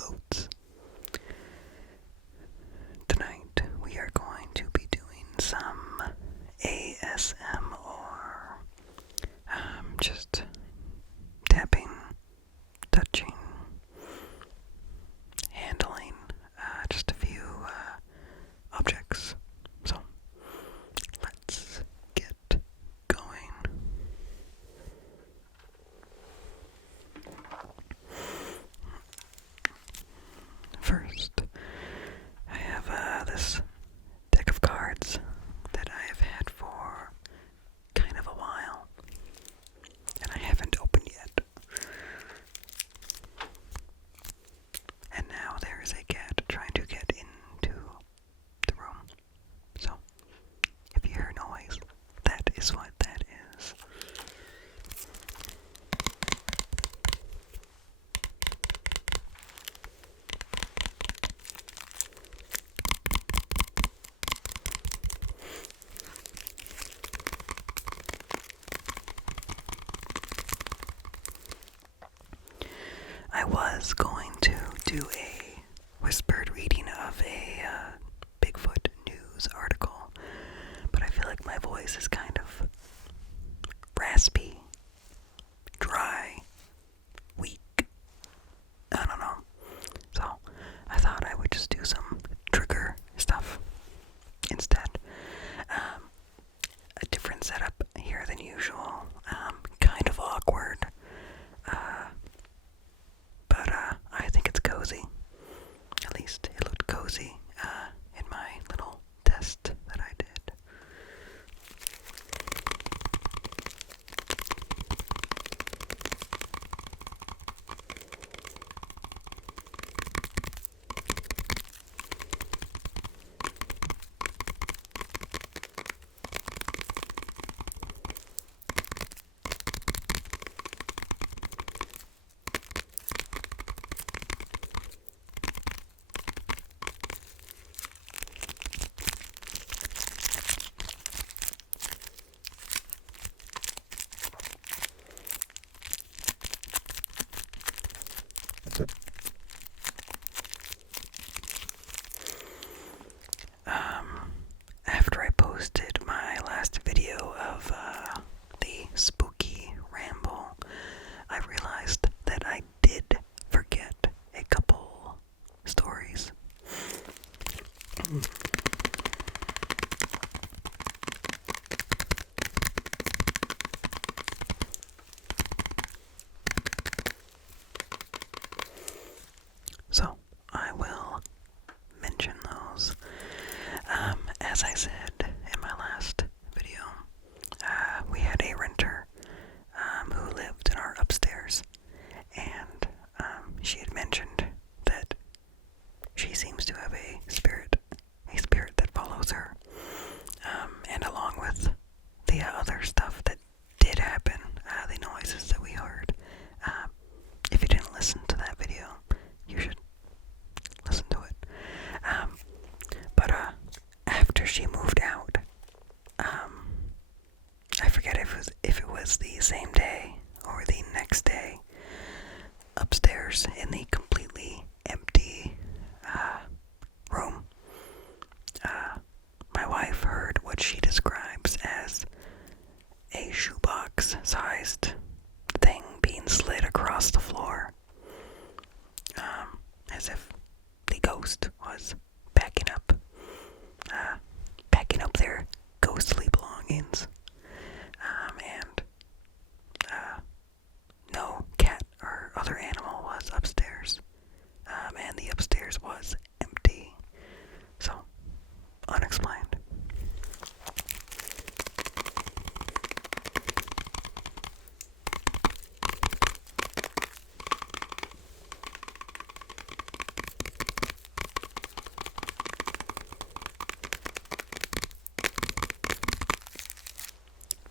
boats. Tonight we are going to be doing some ASMR. Just tapping, touching, handling just a few objects. So let's get going. First, I have this deck of cards that I have had for kind of a while, and I haven't opened yet. And now there is a cat trying to get into the room. So, if you hear noise, that is what that is. I was going to do a whispered reading of a Bigfoot news article, but I feel like my voice is kind of raspy, dry, weak. I don't know. So I thought I would just do some trigger stuff instead. A different setup here than usual. Kind of awkward. But I think it's cozy. At least it looked cozy in my little test that I did. After I posted my last video of the spooky ramble, I realized that I did forget a couple stories. So, I will mention those. As I said in my last video, we had a renter who lived in our upstairs, and she had mentioned that she seems to have a spirit that follows her, and along with the other stuff that did happen, the noises that we heard. If you didn't listen to that video, you should listen to it. But after she moved out, I forget if it was the same day or the next day, upstairs in the completely empty room, my wife heard what she describes as a shoebox-sized thing being slid across the floor, as if the ghost was packing up their ghostly belongings. And no cat or other animal was upstairs, and the upstairs was empty. So, unexplained.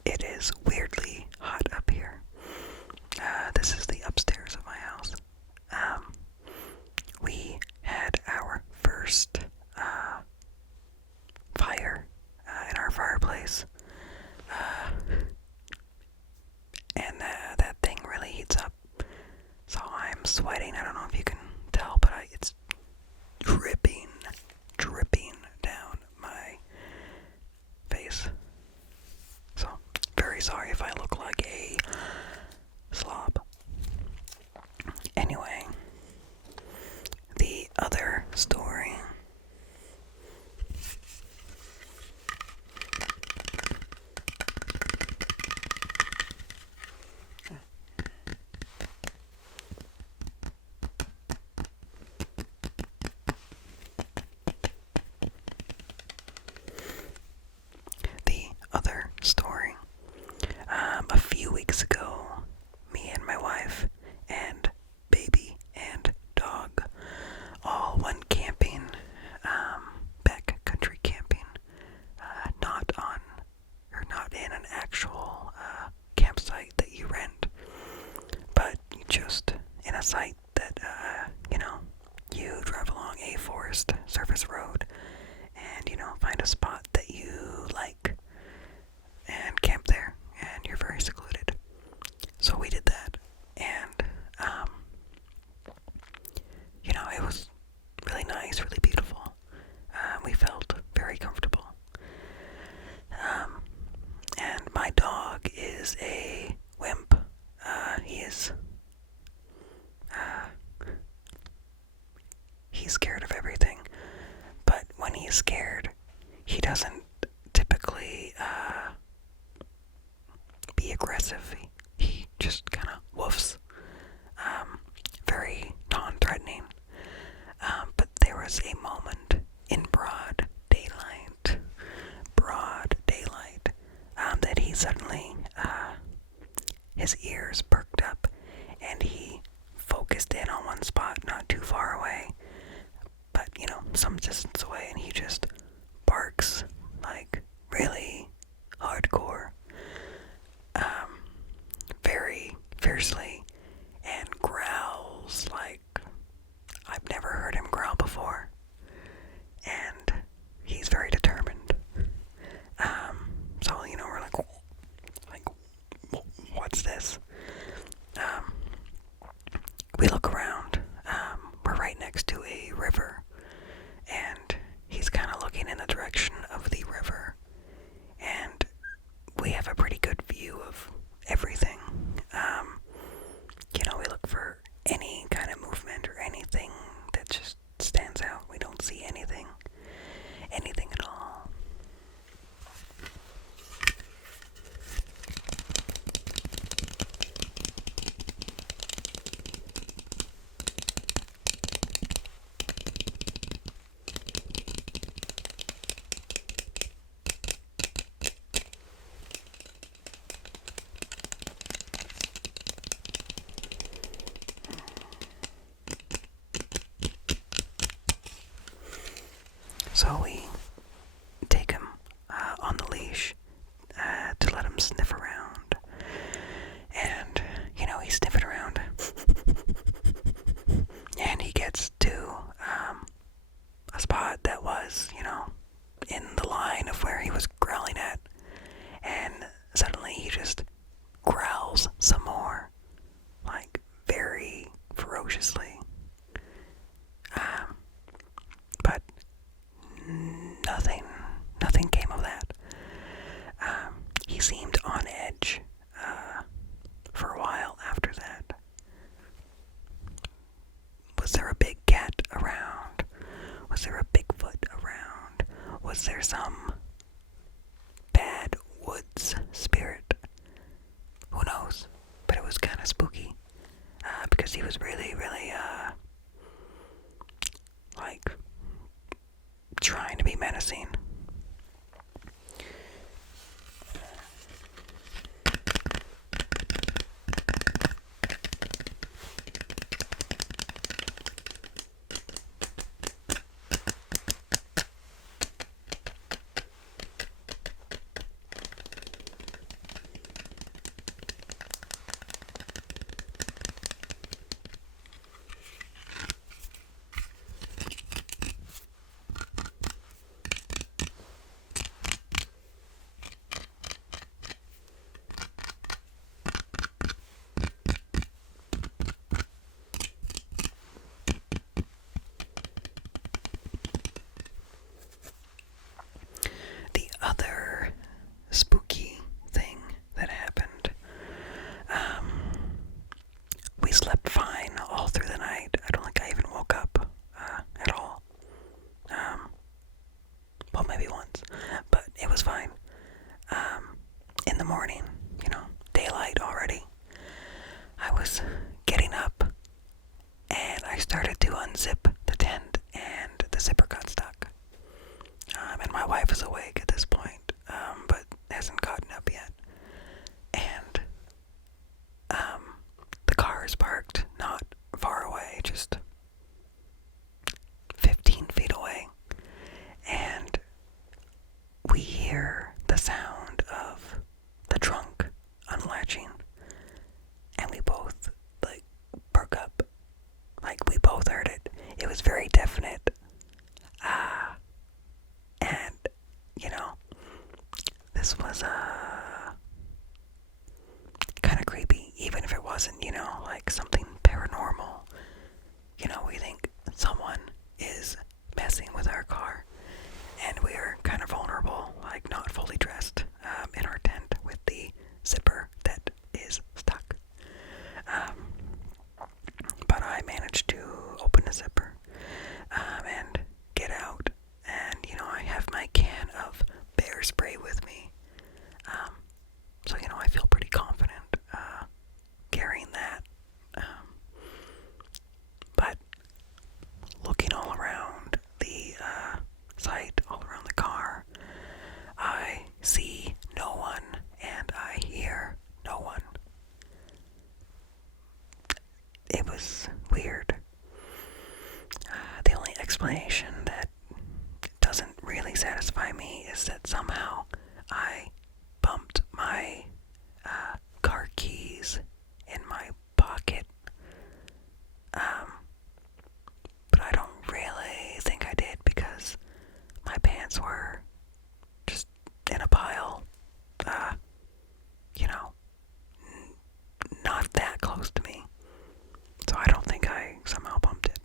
It is weirdly hot up here. This is the upstairs of my house. We had our first fire in our fireplace, and that thing really heats up. So I'm sweating. I don't know if you can tell, but I Anyway, the other story. The other story. A few weeks ago, me and my wife and baby and dog all went camping, backcountry camping, not in an actual campsite that you rent, but just in a site that, you drive along a forest surface road and, find a spot that you like and camp there, and you're very secluded. So we did that, and, it was really nice, really beautiful. We felt very comfortable. And my dog is a wimp. He's scared of everything, but when he's scared, he doesn't typically be aggressive. He just kind of woofs. Very non-threatening. But there was a moment in broad daylight, that he suddenly, his ears perked up, and he focused in on one spot not too far away, but, some distance away, and he just barks, like, really hardcore, very fiercely, and growls like I've never heard him growl before, and he's very determined. So, we're like, what's this? We look around. We're right next to a river, and he's kind of looking in the direction of the river, and we have a pretty good view of everything. We look for any kind of movement or anything that just stands out. We don't see anything at all. So we take him on the leash to let him sniff around. And, he's sniffing around. And he gets to a spot that was, in the line of where he was growling at. And suddenly he just growls some more, like very ferociously. But nothing came of that. He seemed on edge for a while after that. Was there a big cat around? Was there a Bigfoot around? Was there some bad woods spirit? Who knows? But it was kind of spooky, because he was really, really, trying to be menacing. started to unzip the tent, and the zipper got stuck. And my wife is awake at this point, but hasn't gotten up yet. And the car is parked not far away, just 15 feet away. And we hear the sound of the trunk unlatching, and we both perk up. We both heard it. It was very definite. And this was kind of creepy, even if it wasn't, something paranormal. We think someone is messing with our car, and we are kind of vulnerable, not fully dressed, in our tent with the zipper that is stuck. But I managed to open the zipper, and get out, and, I have my can of bear spray with me. So, I feel pretty confident, carrying that. But looking all around the, site, all around the car, I see no one, and I hear no one. It was weird. The only explanation that doesn't really satisfy me is that somehow I bumped my car keys in my pocket. But I don't really think I did, because my pants were just in a pile, not that close to me. So I don't think I somehow bumped it.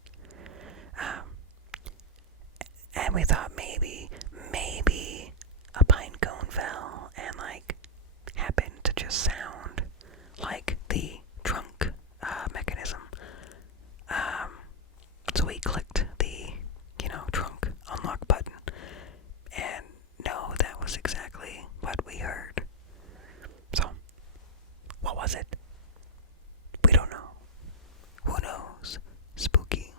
And we thought maybe a pine cone fell and happened to just sound like the trunk mechanism. So we clicked the trunk unlock button, and no, that was exactly what we heard. So what was it? We don't know. Who knows? Spooky.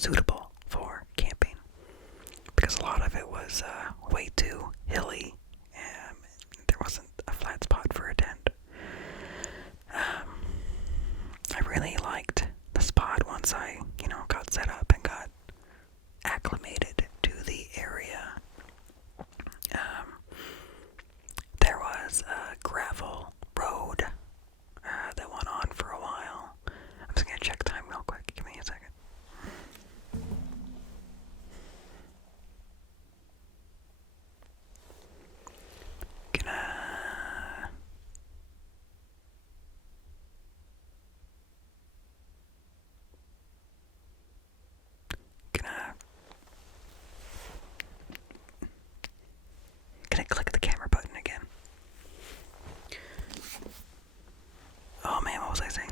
suitable for camping because a lot of it was way too hilly. There wasn't a flat spot for a tent. I really liked the spot once I, got set up and got acclimated to the area. There was a gravel road that went on for a while. I'm just gonna check time real quick. Give me a second. Can I click the camera button again? Oh man, what was I saying?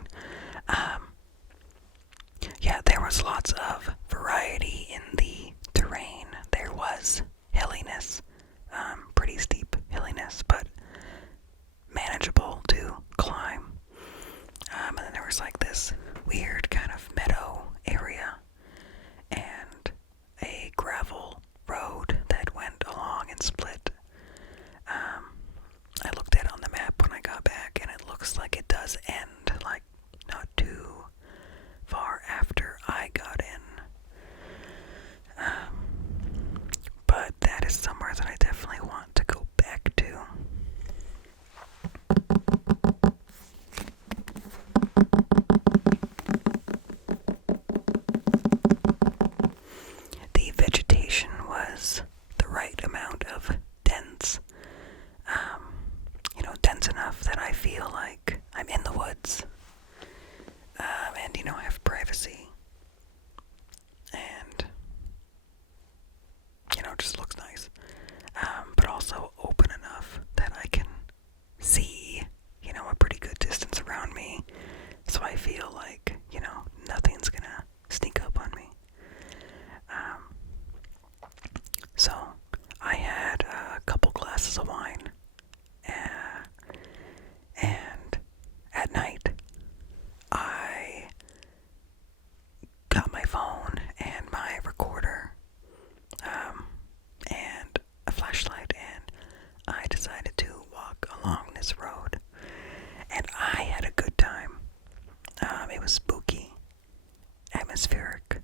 Yeah, there was lots of variety in the terrain. There was hilliness, pretty steep hilliness, but manageable to climb. And then there was like this weird kind of meadow area and a gravel road that went along and split. I looked at it on the map when I got back, and it looks like it does end, like, not too far after I got in. But that is somewhere that I definitely want to go back to. The vegetation was the right amount of dense. Dense enough that I feel like I'm in the woods. And, I have privacy. And, just looks nice. But also open enough that I can see, a pretty good distance around me. So I feel like, nothing's gonna sneak up on me. So I had a couple glasses of wine. And at night, I got my phone and my recorder, and a flashlight, and I decided to walk along this road. And I had a good time. It was spooky, atmospheric.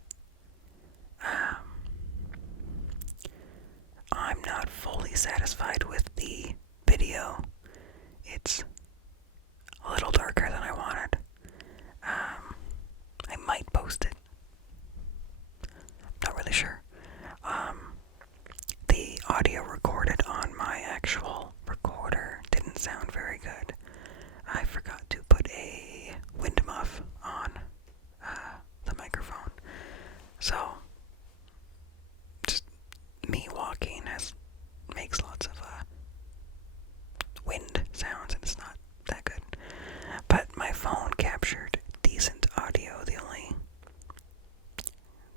I'm not fully satisfied with the video. It's a little darker than I wanted. I might post it. Not really sure. The audio recorded on my actual recorder didn't sound very good. I forgot to put a wind muff on the microphone. So, just me walking makes lots of wind sounds, and it's not that good. But my phone captured decent audio. The only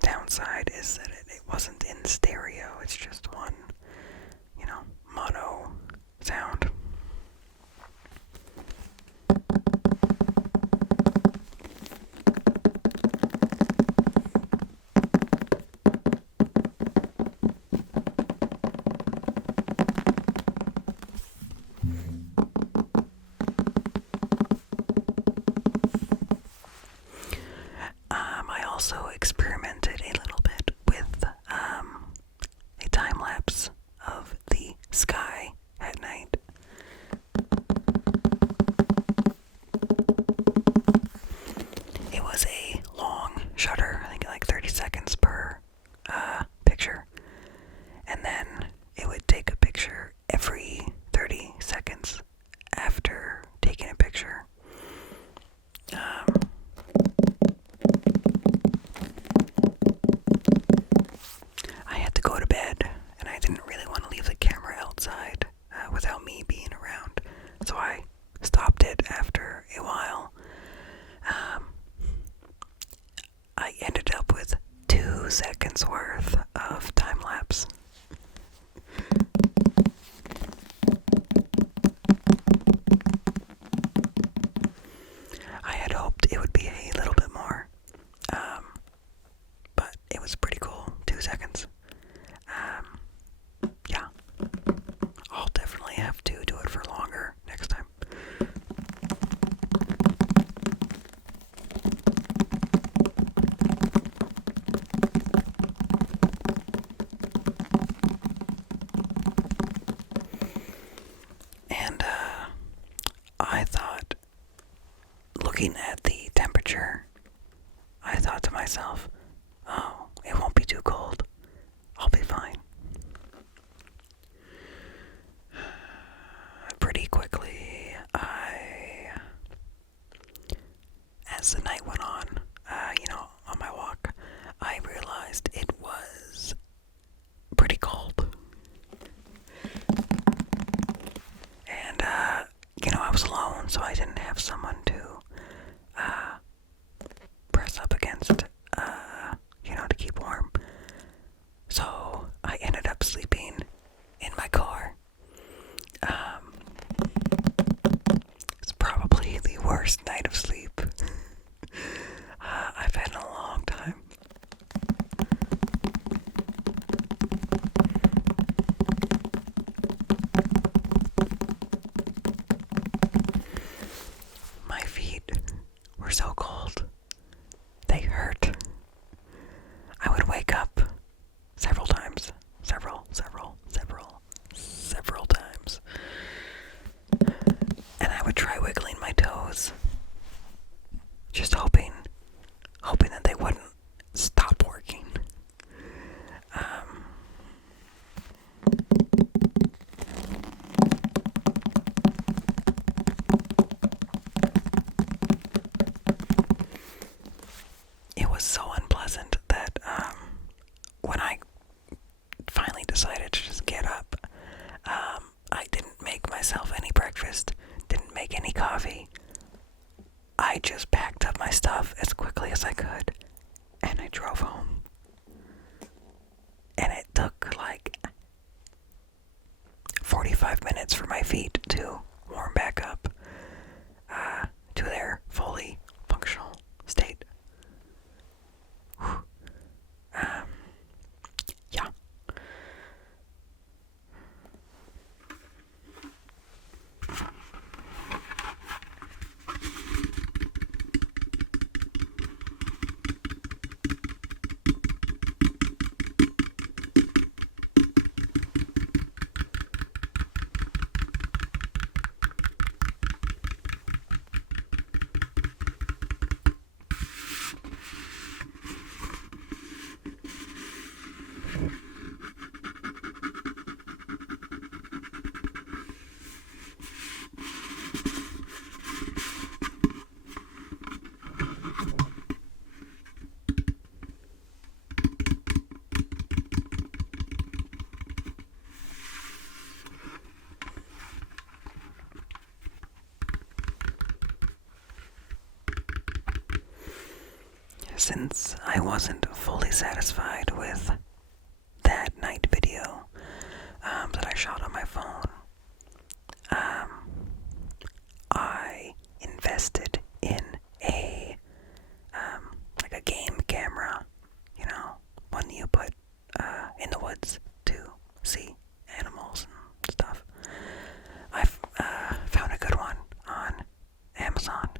downside is that it wasn't in stereo. It's just one, mono sound. I also experimented a little bit with a time myself, oh, it won't be too cold. I'll be fine. Pretty quickly, as the night went on, on my walk, I realized it was pretty cold. And, I was alone, so I didn't have someone to, press up against, to keep warm. So I ended up sleeping in my car. It's probably the worst night of sleep I've had in a long time. My feet were so cold. They hurt. I would wake up several times. Several times. And I would try wiggling my toes. Just hoping that they wouldn't stop working. It was so unpleasant that when I finally decided to just get up, I didn't make myself any breakfast, didn't make any coffee. I just packed up my stuff as quickly as I could, and I drove home. And it took like 45 minutes for my feet to warm back up to their fully functional state. Yeah. Since I wasn't fully satisfied with that night video that I shot on my phone, I invested in a like a game camera, one you put in the woods to see animals and stuff. I've found a good one on Amazon.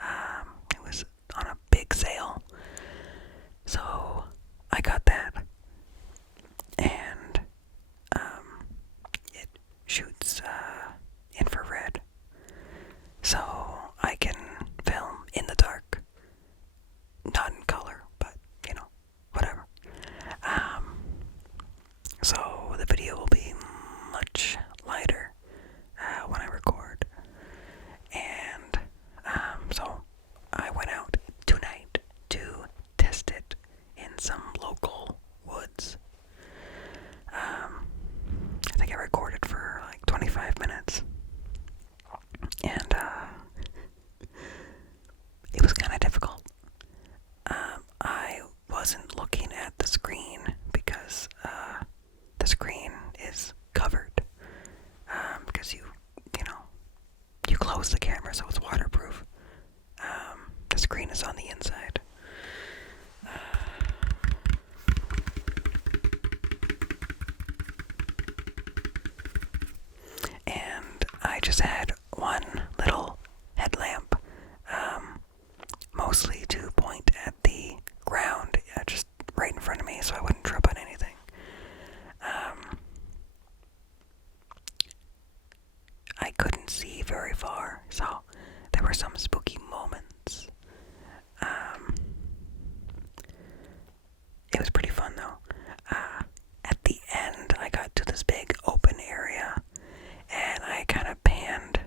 It was on a big sale, so I got that, and it shoots infrared, so I can film in the dark, not in color, but whatever. So the video will be much lighter when I record, and so I went out tonight to test it in some local woods. I think I recorded for like 25 minutes, and it was kind of difficult. I wasn't looking at the screen because the screen is covered, because you close the camera so it's waterproof. The screen is on the inside. And I just had one little headlamp, mostly to point at the ground, just right in front of me so I wouldn't trip on anything. I couldn't see very far, so there were some spooky moments. It was pretty fun though. At the end, I got to this big open area, and I kind of panned,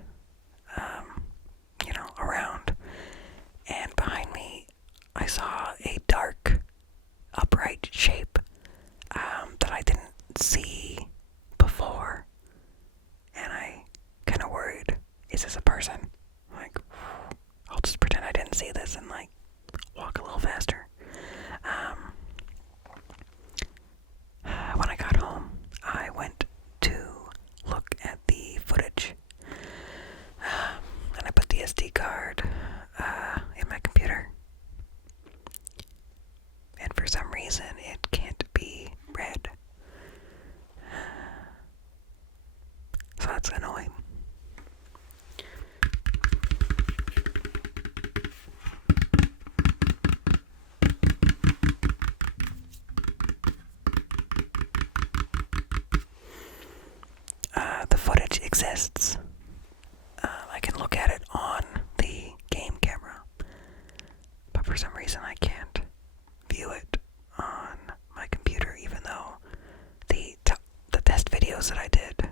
around, and behind me, I saw a dark, upright shape that I didn't see before, and I kind of worried, is this a person? Like, I'll just pretend I didn't see this and walk a little faster. When I got home, I went to look at the footage, and I put the SD card in my computer, and for some reason it can't be read, so that's annoying. The footage exists. I can look at it on the game camera, but for some reason I can't view it on my computer, even though the test videos that I did,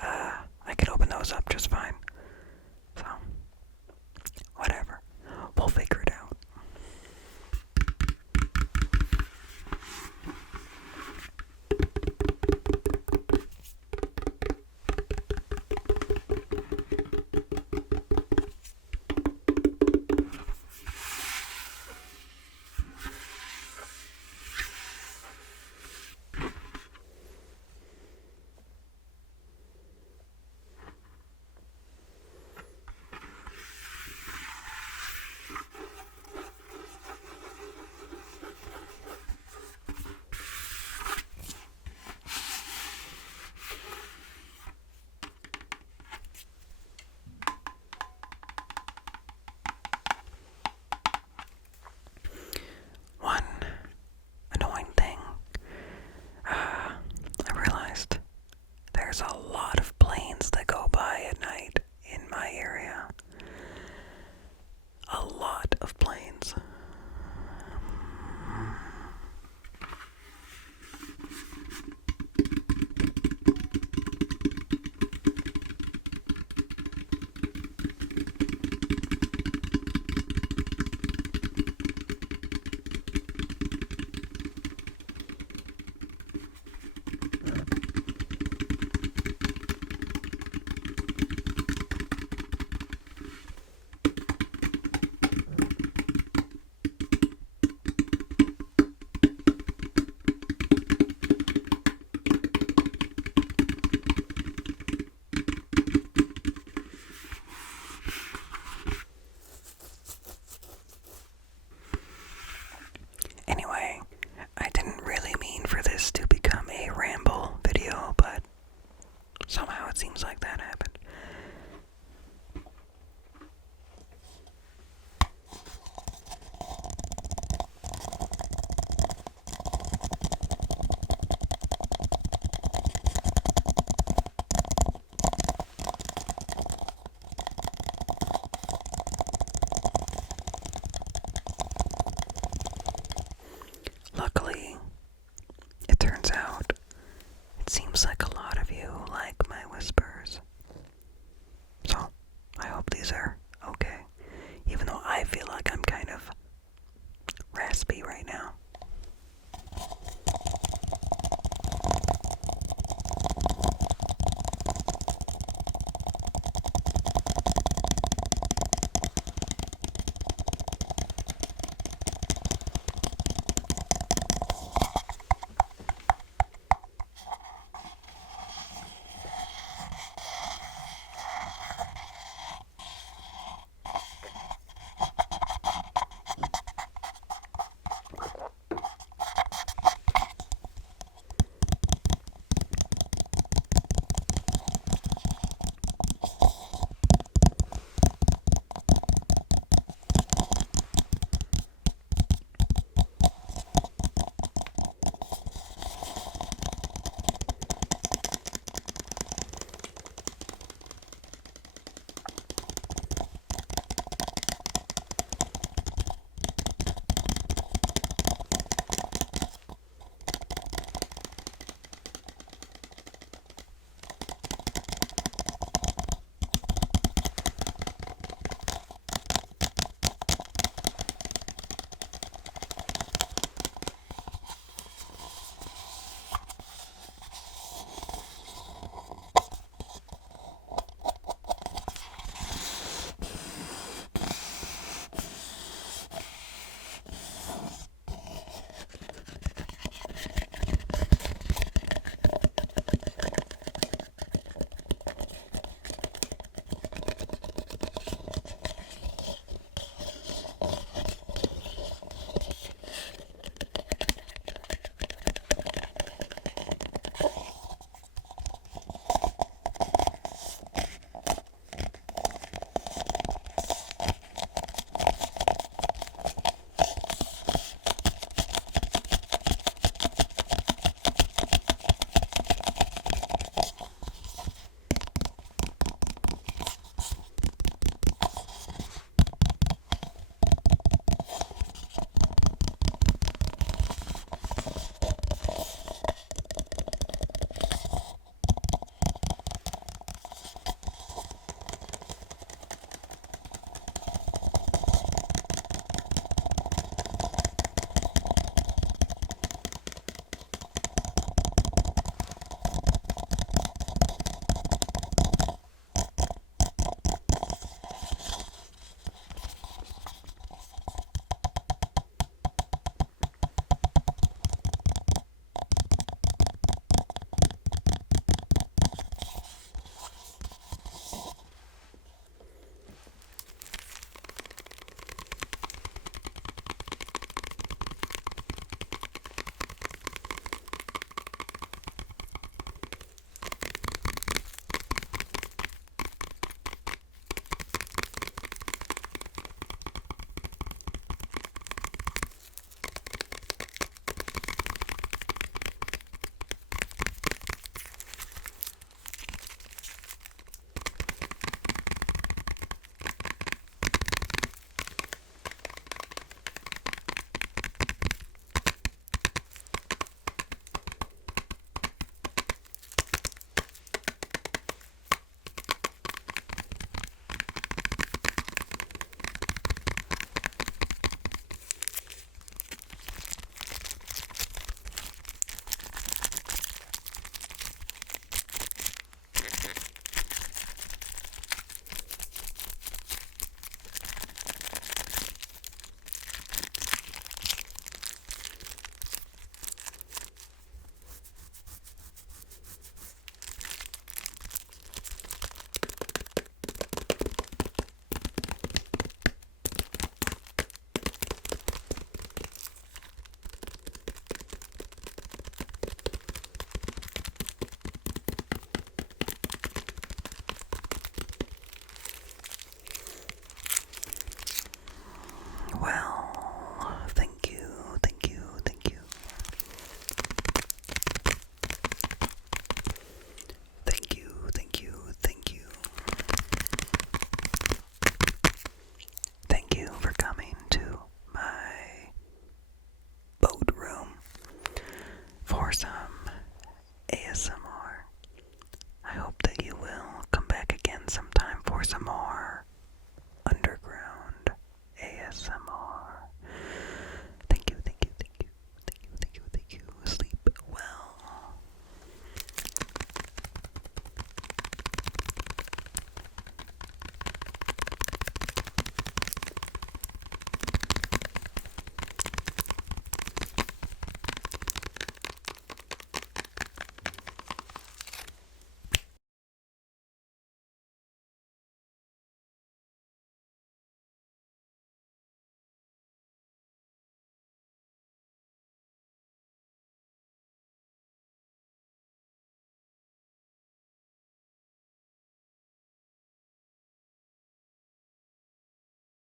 I could open those up just fine. So, whatever. We'll figure it out. One annoying thing, I realized there's a lot of planes that go by at night in my area. A lot of planes. Anyway, I didn't really mean for this to become a ramble video, but somehow it seems like that happened. Luckily, it turns out